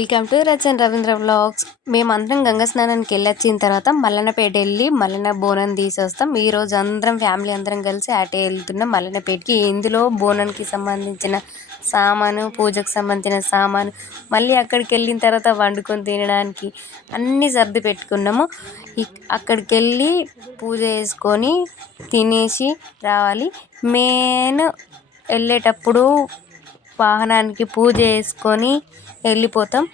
Welcome to Rachan Ravindra blogs మేమందరం గంగ స్నానానికి వెళ్ళొచ్చిన తర్వాత మల్లన్నపేట వెళ్ళి మల్లన బోనం తీసొస్తాం. ఈ రోజు అందరం ఫ్యామిలీ అందరం కలిసి అటే వెళ్తున్నాం మల్లన్నపేటకి. ఇందులో బోనానికి సంబంధించిన సామాను పూజకు సంబంధించిన సామాను మళ్ళీ అక్కడికి వెళ్ళిన తర్వాత వండుకొని తినడానికి అన్నీ సర్ది పెట్టుకున్నాము. అక్కడికి వెళ్ళి పూజ చేసుకొని తినేసి రావాలి. మెయిన్ వెళ్ళేటప్పుడు వాహనానికి పూజ చేసుకొని వెళ్ళిపోతాం.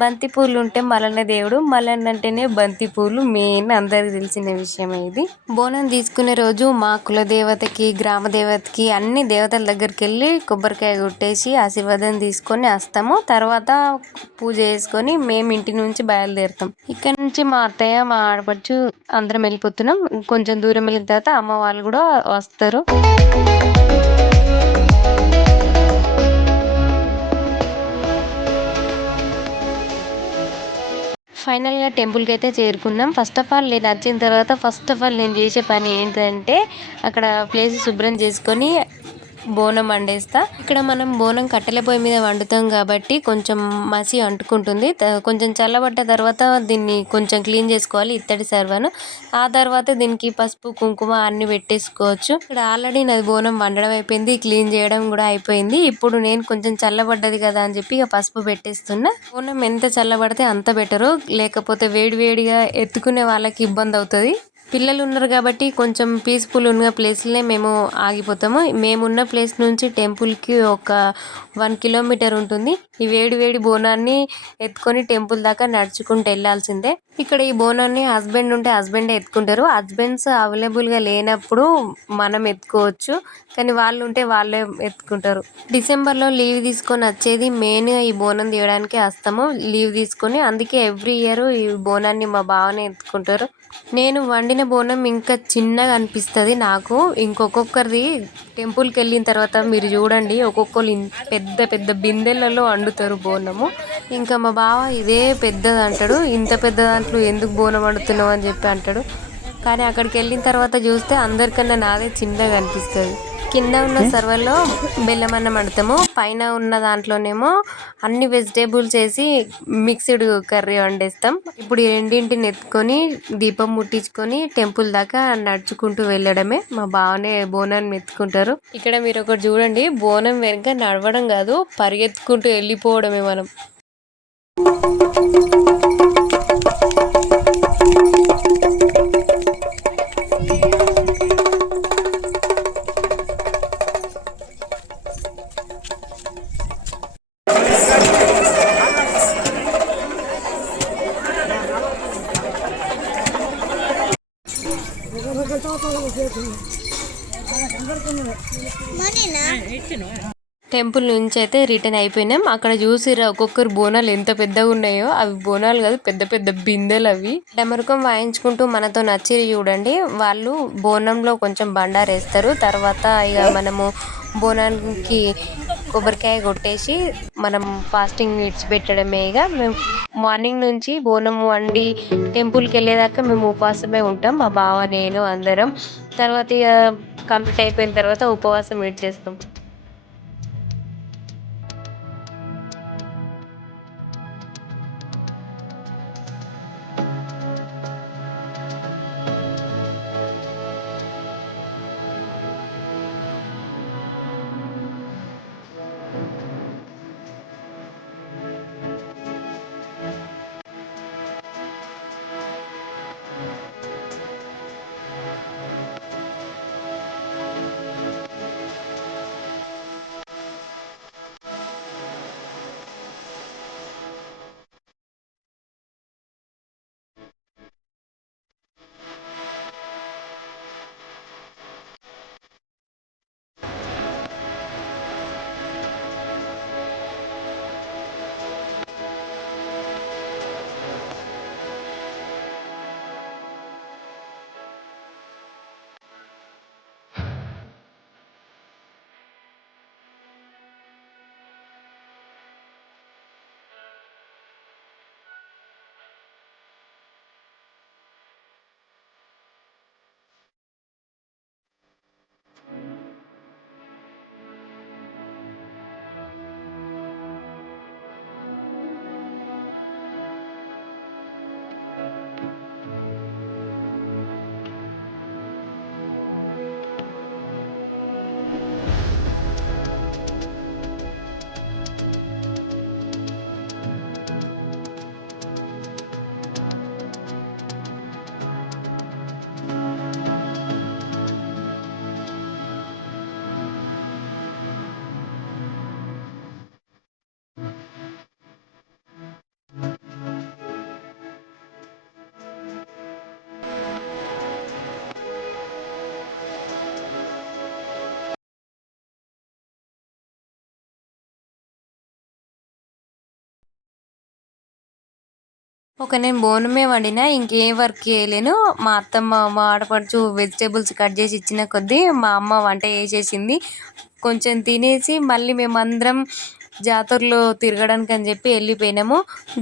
బంతిపూలు ఉంటే మల్లన్న దేవుడు. మల్లన్న అంటేనే బంతిపూలు మెయిన్ అందరికి తెలిసిన విషయమే ఇది. బోనం తీసుకునే రోజు మా కులదేవతకి గ్రామ దేవతకి అన్ని దేవతల దగ్గరికి వెళ్ళి కొబ్బరికాయ కొట్టేసి ఆశీర్వాదం తీసుకొని వస్తాము. తర్వాత పూజ చేసుకొని మేము ఇంటి నుంచి బయలుదేరుతాం. ఇక్కడ నుంచి మా అత్తయ్య మా ఆడపడుచు అందరం వెళ్ళిపోతున్నాం. కొంచెం దూరం వెళ్ళిన తర్వాత అమ్మ వాళ్ళు కూడా వస్తారు. ఫైనల్గా టెంపుల్కి అయితే చేరుకున్నాం. ఫస్ట్ ఆఫ్ ఆల్ నేను వచ్చిన తర్వాత ఫస్ట్ ఆఫ్ ఆల్ నేను చేసే పని ఏంటంటే అక్కడ ప్లేస్ శుభ్రం చేసుకొని బోనం వండేస్తా ఇక్కడ మనం బోనం కట్టెల పొయ్యి మీద వండుతాం కాబట్టి కొంచెం మసి అంటుకుంటుంది. కొంచెం చల్లబడ్డ తర్వాత దీన్ని కొంచెం క్లీన్ చేసుకోవాలి ఇత్తడి సర్వను. ఆ తర్వాత దీనికి పసుపు కుంకుమ అన్ని పెట్టేసుకోవచ్చు. ఇక్కడ ఆల్రెడీ నాది బోనం వండడం అయిపోయింది క్లీన్ చేయడం కూడా అయిపోయింది. ఇప్పుడు నేను కొంచెం చల్లబడ్డది కదా అని చెప్పి ఇక పసుపు పెట్టేస్తున్నా. బోనం ఎంత చల్లబడితే అంత బెటరు. లేకపోతే వేడి వేడిగా ఎత్తుకునే వాళ్ళకి ఇబ్బంది అవుతుంది. పిల్లలు ఉన్నారు కాబట్టి కొంచెం పీస్ఫుల్ ఉన్న ప్లేస్లనే మేము ఆగిపోతాము. మేమున్న ప్లేస్ నుంచి టెంపుల్కి ఒక వన్ కిలోమీటర్ ఉంటుంది. ఈ వేడి వేడి బోనాన్ని ఎత్తుకొని టెంపుల్ దాకా నడుచుకుంటూ వెళ్ళాల్సిందే. ఇక్కడ ఈ బోనాన్ని హస్బెండ్ ఉంటే హస్బెండ్ ఎత్తుకుంటారు. హస్బెండ్స్ అవైలబుల్గా లేనప్పుడు మనం ఎత్తుకోవచ్చు. కానీ వాళ్ళు ఉంటే వాళ్ళే ఎత్తుకుంటారు. డిసెంబర్లో లీవ్ తీసుకొని వచ్చేది మెయిన్ ఈ బోనం తీయడానికి వస్తాము లీవ్ తీసుకొని అందుకే ఎవ్రీ ఇయర్ ఈ బోనాన్ని మా బావనే ఎత్తుకుంటారు. నేను వండిన బోనం ఇంకా చిన్నగా అనిపిస్తుంది నాకు. ఇంకొకొక్కరిది టెంపుల్కి వెళ్ళిన తర్వాత మీరు చూడండి. ఒక్కొక్కరు పెద్ద పెద్ద బిందెలలో వండుతారు బోనము. ఇంకా మా బావ ఇదే పెద్దది అంటాడు ఇంత పెద్ద దాంట్లో ఎందుకు బోనం వండుతున్నావు అని చెప్పి అంటాడు. కానీ అక్కడికి వెళ్ళిన తర్వాత చూస్తే అందరికన్నా నాదే చిన్నగా అనిపిస్తుంది. కింద ఉన్న సర్వలో బెల్లం అన్నం వండుతాము పైన ఉన్న దాంట్లోనేమో అన్ని వెజిటేబుల్స్ వేసి మిక్స్డ్ కర్రీ వండేస్తాం. ఇప్పుడు ఈ రెండింటిని ఎత్తుకొని దీపం ముట్టించుకొని టెంపుల్ దాకా నడుచుకుంటూ వెళ్ళడమే. మా బావనే బోనాన్ని ఎత్తుకుంటారు ఇక్కడ మీరు ఒకటి చూడండి. బోనం వెనుక నడవడం కాదు పరిగెత్తుకుంటూ వెళ్ళిపోవడమే మనం. టెంపుల్ నుంచి అయితే రిటర్న్ అయిపోయినాం. అక్కడ చూసిరా ఒక్కొక్కరు బోనాలు ఎంత పెద్దగా ఉన్నాయో. అవి బోనాలు కాదు పెద్ద పెద్ద బిందెలు అవి. డమరుకం వాయించుకుంటూ మనతో నచ్చిరి చూడండి. వాళ్ళు బోనంలో కొంచెం బండారు వేస్తారు తర్వాత ఇక మనము బోనానికి కొబ్బరికాయ కొట్టేసి మనం ఫాస్టింగ్ విడిచిపెట్టడమే ఇక మేము మార్నింగ్ నుంచి బోనం వండి టెంపుల్కి వెళ్ళేదాకా మేము ఉపవాసమే ఉంటాం. మా బావ నేను అందరం. తర్వాత ఇక కంప్లీట్ అయిపోయిన తర్వాత ఉపవాసం విడిచేస్తాం ఒక నేను బోనమే వండిన ఇంకేం వర్క్ చేయలేను. మా అత్తమ్మ మా ఆడపడుచు వెజిటేబుల్స్ కట్ చేసి ఇచ్చిన కొద్దీ మా అమ్మ వంట చేసేసింది. కొంచెం తినేసి మళ్ళీ మేమందరం జాతరలో తిరగడానికి అని చెప్పి వెళ్ళిపోయినాము.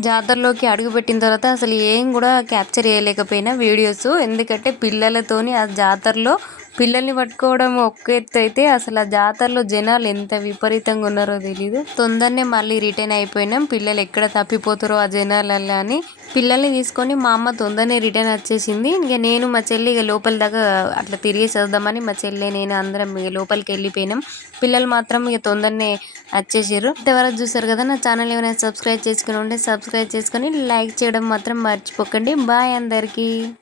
జాతరలోకి అడుగుపెట్టిన తర్వాత అసలు ఏం కూడా క్యాప్చర్ చేయలేకపోయినా వీడియోస్. ఎందుకంటే పిల్లలతోని ఆ జాతరలో పిల్లల్ని పట్టుకోవడం ఒక్క ఎత్తు అయితే అసలు ఆ జాతరలో జనాలు ఎంత విపరీతంగా ఉన్నారో తెలియదు తొందరనే మళ్ళీ రిటర్న్ అయిపోయినాం. పిల్లలు ఎక్కడ తప్పిపోతారో ఆ జనాలల్లా అని. పిల్లల్ని తీసుకొని మా అమ్మ తొందరనే రిటర్న్ వచ్చేసింది. ఇక నేను మా చెల్లి ఇక లోపల దాకా అట్లా తిరిగేసి వద్దామని మా చెల్లి నేను అందరం ఇక లోపలికి వెళ్ళిపోయినాం. పిల్లలు మాత్రం ఇక తొందరనే వచ్చేసారు. ఇంతవరకు చూసారు కదా నా ఛానల్ ఏమైనా సబ్స్క్రైబ్ చేసుకుని ఉంటే సబ్స్క్రైబ్ చేసుకొని లైక్ చేయడం మాత్రం మర్చిపోకండి. బాయ్ అందరికీ.